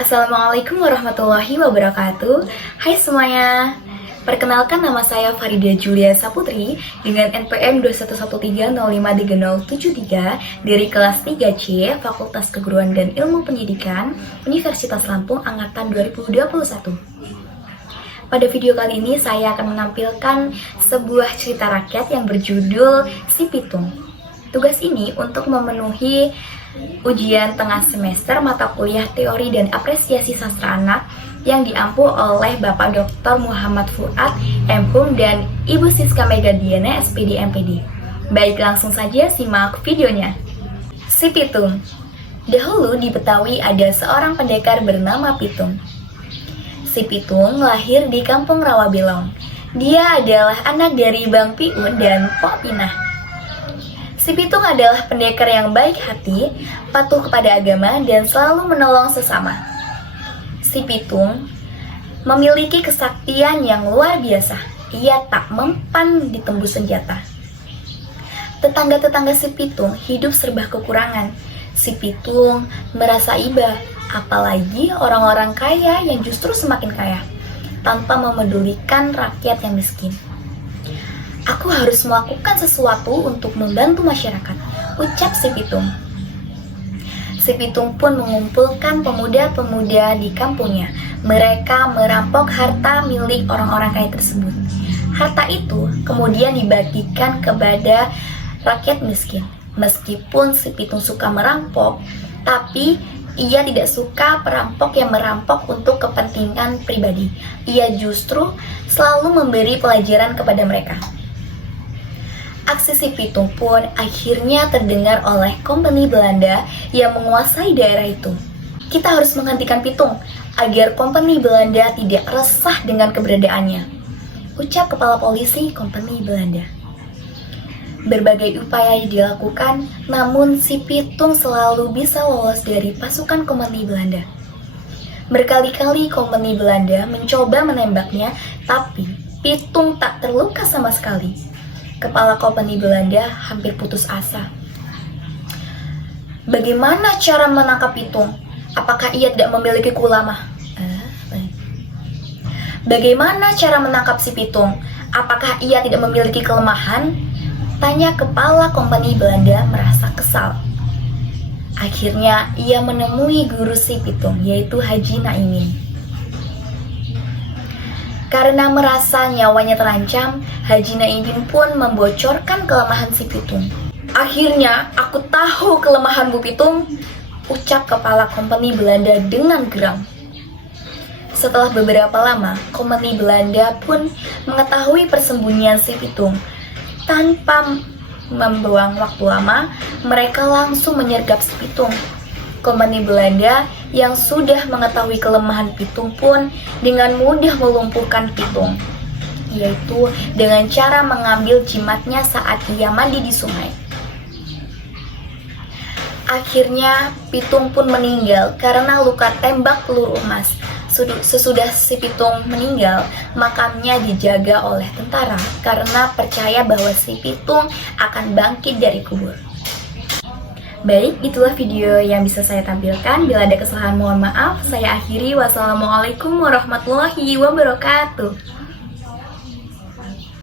Assalamualaikum warahmatullahi wabarakatuh. Hai semuanya. Perkenalkan, nama saya Farida Julia Saputri dengan NPM 2113053073 dari kelas 3C Fakultas Keguruan dan Ilmu Pendidikan Universitas Lampung angkatan 2021. Pada video kali ini saya akan menampilkan sebuah cerita rakyat yang berjudul Si Pitung. Tugas ini untuk memenuhi ujian tengah semester mata kuliah teori dan apresiasi sastra anak yang diampu oleh Bapak Dr. Muhammad Fuad, MHum, dan Ibu Siska Megadiana, SPD MPD. Baik, langsung saja simak videonya. Si Pitung. Dahulu di Betawi ada seorang pendekar bernama Pitung. Si Pitung lahir di Kampung Rawabilong. Dia adalah anak dari Bang Piun dan Pok Pinah. Si Pitung adalah pendekar yang baik hati, patuh kepada agama, dan selalu menolong sesama. Si Pitung memiliki kesaktian yang luar biasa. Ia tak mempan ditembus senjata. Tetangga-tetangga si Pitung hidup serba kekurangan. Si Pitung merasa iba, apalagi orang-orang kaya yang justru semakin kaya, tanpa memedulikan rakyat yang miskin. Aku harus melakukan sesuatu untuk membantu masyarakat, ucap si Pitung. Si Pitung pun mengumpulkan pemuda-pemuda di kampungnya. Mereka merampok harta milik orang-orang kaya tersebut. Harta itu kemudian dibagikan kepada rakyat miskin. Meskipun si Pitung suka merampok, tapi ia tidak suka perampok yang merampok untuk kepentingan pribadi. Ia justru selalu memberi pelajaran kepada mereka. Aksi si Pitung pun akhirnya terdengar oleh kompeni Belanda yang menguasai daerah itu. Kita harus menghentikan Pitung agar kompeni Belanda tidak resah dengan keberadaannya, ucap kepala polisi kompeni Belanda. Berbagai upaya dilakukan, namun si Pitung selalu bisa lolos dari pasukan kompeni Belanda. Berkali-kali kompeni Belanda mencoba menembaknya, tapi Pitung tak terluka sama sekali. Kepala kompeni Belanda hampir putus asa. Bagaimana cara menangkap Pitung? Apakah ia tidak memiliki kulama? Bagaimana cara menangkap si Pitung? Apakah ia tidak memiliki kelemahan? Tanya kepala kompeni Belanda merasa kesal. Akhirnya ia menemui guru si Pitung, yaitu Haji Naimin. Karena merasa nyawanya terancam, Haji Naimin pun membocorkan kelemahan si Pitung. Akhirnya, aku tahu kelemahan Bu Pitung, ucap kepala kompeni Belanda dengan geram. Setelah beberapa lama, kompeni Belanda pun mengetahui persembunyian si Pitung. Tanpa membuang waktu lama, mereka langsung menyergap si Pitung. Kompeni Belanda yang sudah mengetahui kelemahan Pitung pun dengan mudah melumpuhkan Pitung, yaitu dengan cara mengambil jimatnya saat ia mandi di sungai. Akhirnya Pitung pun meninggal karena luka tembak peluru emas. Sesudah si Pitung meninggal, makamnya dijaga oleh tentara karena percaya bahwa si Pitung akan bangkit dari kubur. Baik, itulah video yang bisa saya tampilkan. Bila ada kesalahan mohon maaf. Saya akhiri. Wassalamualaikum warahmatullahi wabarakatuh.